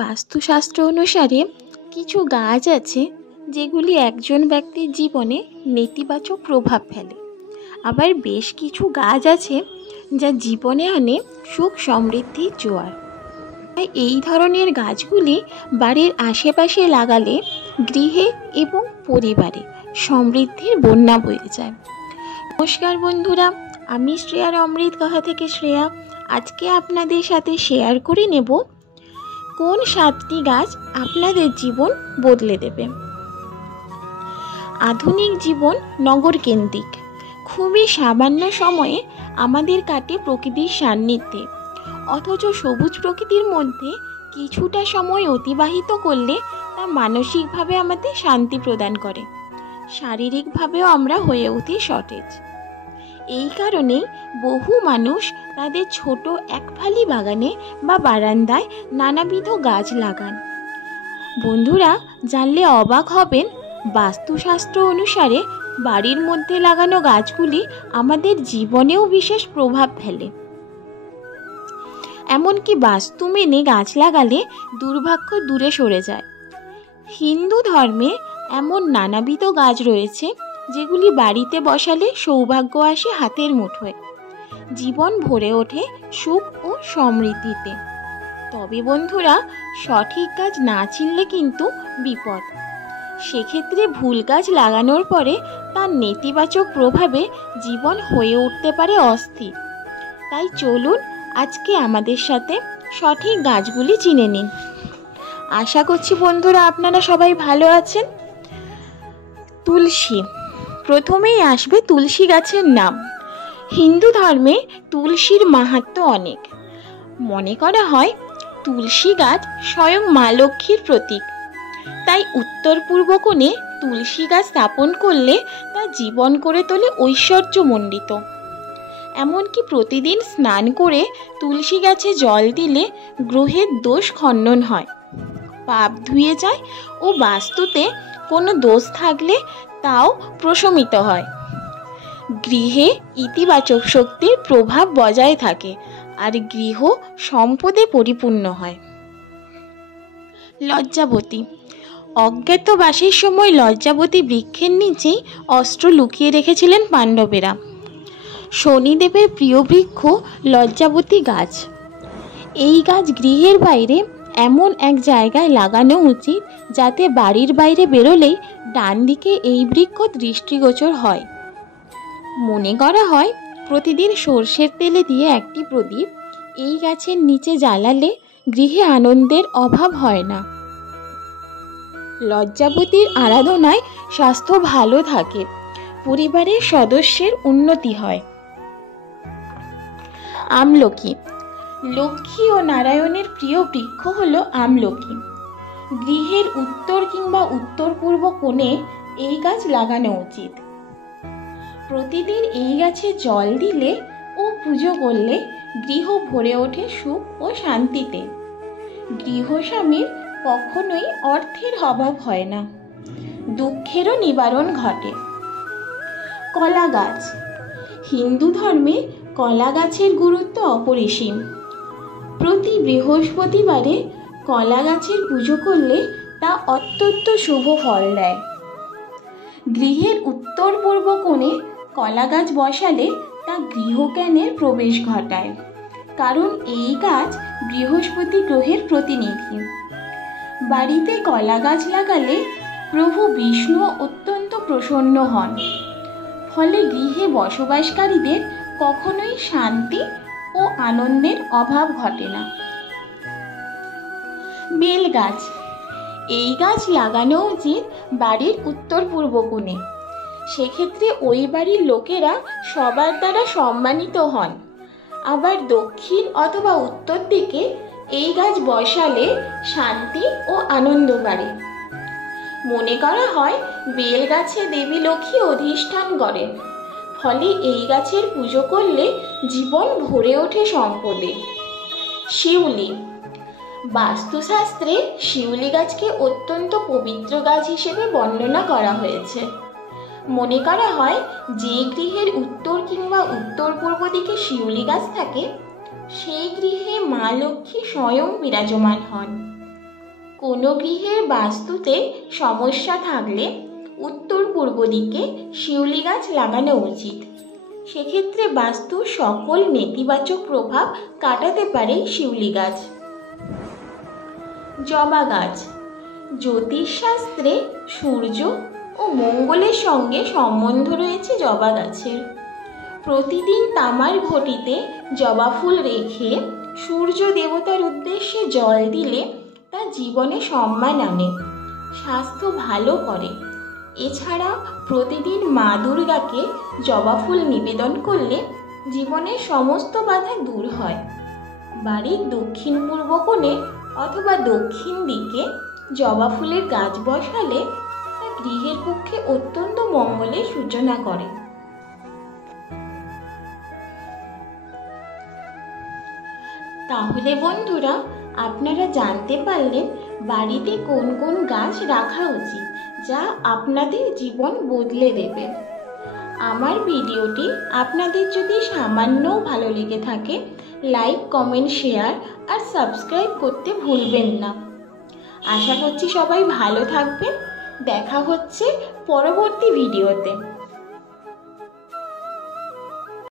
বাস্তুশাস্ত্র অনুসারে কিছু গাছ আছে যেগুলি একজন ব্যক্তির জীবনে নেতিবাচক প্রভাব ফেলে। আবার বেশ কিছু গাছ আছে যা জীবনে আনে সুখ সমৃদ্ধির জোয়ার। তাই এই ধরনের গাছগুলি বাড়ির আশেপাশে লাগালে গৃহে এবং পরিবারে সমৃদ্ধির বন্যা বয়ে যায়। নমস্কার বন্ধুরা, আমি শ্রেয়ার অমৃত কথা থেকে শ্রেয়া। আজকে আপনাদের সাথে শেয়ার করে নেব কোন 7টি গাছ আপনাদের জীবন বদলে দেবে। আধুনিক জীবন নগরকেন্দ্রিক, খুবই সামান্য সময়ে আমাদের কাটে প্রকৃতির সান্নিধ্যে, অথচ সবুজ প্রকৃতির মধ্যে কিছুটা সময় অতিবাহিত করলে তা মানসিকভাবে আমাদের শান্তি প্রদান করে, শারীরিকভাবেও আমরা হয়ে উঠি সতেজ। এই কারণেই বহু মানুষ তাদের ছোট একফালি বাগানে বা বারান্দায় নানাবিধ গাছ লাগান। বন্ধুরা, জানলে অবাক হবেন, বাস্তুশাস্ত্র অনুসারে বাড়ির মধ্যে লাগানো গাছগুলি আমাদের জীবনেও বিশেষ প্রভাব ফেলে। এমনকি বাস্তু মেনে গাছ লাগালে দুর্ভাগ্য দূরে সরে যায়। হিন্দু ধর্মে এমন নানাবিধ গাছ রয়েছে যেগুলি বাড়িতে বসালে সৌভাগ্য আসে হাতের মুঠোয়, জীবন ভরে ওঠে সুখ ও সমৃদ্ধিতে। তবে বন্ধুরা, সঠিক গাছ না চিনলে কিন্তু বিপদ। সেক্ষেত্রে ভুল গাছ লাগানোর পরে তার নেতিবাচক প্রভাবে জীবন হয়ে উঠতে পারে অস্থির। তাই চলুন আজকে আমাদের সাথে সঠিক গাছগুলি চিনে নিন। আশা করছি বন্ধুরা আপনারা সবাই ভালো আছেন। তুলসী, প্রথমেই আসবে তুলসী গাছের নাম। হিন্দু ধর্মে তুলসীর মাহাত্ম্য অনেক। মনে করা হয় তুলসী গাছ স্বয়ং মা লক্ষ্মীর প্রতীক। তাই উত্তর পূর্ব কোণে তুলসী গাছ স্থাপন করলে তা জীবন করে তোলে ঐশ্বর্যমণ্ডিত। এমনকি প্রতিদিন স্নান করে তুলসী গাছে জল দিলে গ্রহের দোষ খণ্ডন হয়, পাপ ধুয়ে যায় ও বাস্তুতে কোনো দোষ থাকলে তাও প্রশমিত হয়। গৃহে ইতিবাচক শক্তির প্রভাব বজায় থাকে আর গৃহ সম্পদে পরিপূর্ণ হয়। লজ্জাবতী, অজ্ঞাতবাসের সময় লজ্জাবতী বৃক্ষের নিচেই অস্ত্র লুকিয়ে রেখেছিলেন পাণ্ডবেরা। শনিদেবের প্রিয় বৃক্ষ লজ্জাবতী গাছ। এই গাছ গৃহের বাইরে এমন এক জায়গায় লাগানো উচিত যাতে বাড়ির বাইরে বেরোলেই ডান দিকে এই বৃক্ষ দৃষ্টিগোচর হয়। মনে করা হয় প্রতিদিন সর্ষের তেলে দিয়ে একটি প্রদীপ এই গাছের নিচে জ্বালালে গৃহে আনন্দের অভাব হয় না। লজ্জাবতীর আরাধনায় স্বাস্থ্য ভালো থাকে, পরিবারের সদস্যের উন্নতি হয়। আমলকি, লক্ষ্মী ও নারায়ণের প্রিয় বৃক্ষ হল আমলকি। গৃহের উত্তর কিংবা উত্তর পূর্ব কোণে এই গাছ লাগানো উচিত। প্রতিদিন এই গাছে জল দিলে ও পুজো করলে গৃহ ভরে ওঠে সুখ ও শান্তিতে। গৃহস্বামীর কখনোই অর্থের অভাব হয় না, দুঃখেরও নিবারণ ঘটে। কলা গাছ, হিন্দু ধর্মে কলা গাছের গুরুত্ব অপরিসীম। প্রতি বৃহস্পতিবারে কলা গাছের পুজো করলে তা অত্যন্ত শুভ ফল দেয়। গৃহের উত্তর পূর্ব কোণে কলা গাছ বসালে তা গৃহজ্ঞানের প্রবেশ ঘটায়, কারণ এই গাছ বৃহস্পতি গ্রহের প্রতিনিধি। বাড়িতে কলা গাছ লাগালে প্রভু বিষ্ণু অত্যন্ত প্রসন্ন হন, ফলে গৃহে বসবাসকারীদের কখনোই শান্তি ও আনন্দের অভাব ঘটে না। বেল গাছ, এই গাছ লাগানো উচিত বাড়ির উত্তর পূর্ব কোণে। সেক্ষেত্রে ওই বাড়ির লোকেরা সবার দ্বারা সম্মানিত হন। আবার দক্ষিণ অথবা উত্তর দিকে এই গাছ বসালে শান্তি ও আনন্দ বাড়ে। মনে করা হয় বেল গাছে দেবী লক্ষ্মী অধিষ্ঠান করেন, ফলে এই গাছের পুজো করলে জীবন ভরে ওঠে সম্পদে। শিউলি, বাস্তুশাস্ত্রে শিউলি গাছকে অত্যন্ত পবিত্র গাছ হিসেবে বর্ণনা করা হয়েছে। মনে করা হয় যে গৃহের উত্তর কিংবা উত্তর পূর্ব দিকে শিউলি গাছ থাকে সেই গৃহে মা লক্ষ্মী স্বয়ং বিরাজমান হন। কোনো গৃহের বাস্তুতে সমস্যা থাকলে উত্তর পূর্ব দিকে শিউলি গাছ লাগানো উচিত। সেক্ষেত্রে বাস্তুর সকল নেতিবাচক প্রভাব কাটাতে পারে শিউলি গাছ। জবা গাছ। জ্যোতিষশাস্ত্রে সূর্য ও মঙ্গলের সঙ্গে সম্বন্ধ রয়েছে জবা গাছের। প্রতিদিন তামার ঘটিতে জবা ফুল রেখে সূর্য দেবতার উদ্দেশ্যে জল দিলে তা জীবনে সম্মান আনে, স্বাস্থ্য ভালো করে। এছাড়া প্রতিদিন মা দুর্গাকে জবা ফুল নিবেদন করলে জীবনের সমস্ত বাধা দূর হয়। বাড়ির দক্ষিণ পূর্ব কোণে অথবা দক্ষিণ দিকে জবা ফুলের গাছ বসালে তা গৃহের পক্ষে অত্যন্ত মঙ্গলের সূচনা করে। তাহলে বন্ধুরা, আপনারা জানতে পারলেন বাড়িতে কোন কোন গাছ রাখা উচিত, যা আপনাদের জীবন বদলে দেবে। আমার ভিডিওটি আপনাদের যদি সামান্যও ভালো লেগে থাকে, লাইক, কমেন্ট, শেয়ার আর সাবস্ক্রাইব করতে ভুলবেন না। আশা করছি সবাই ভালো থাকবেন। দেখা হচ্ছে পরবর্তী ভিডিওতে।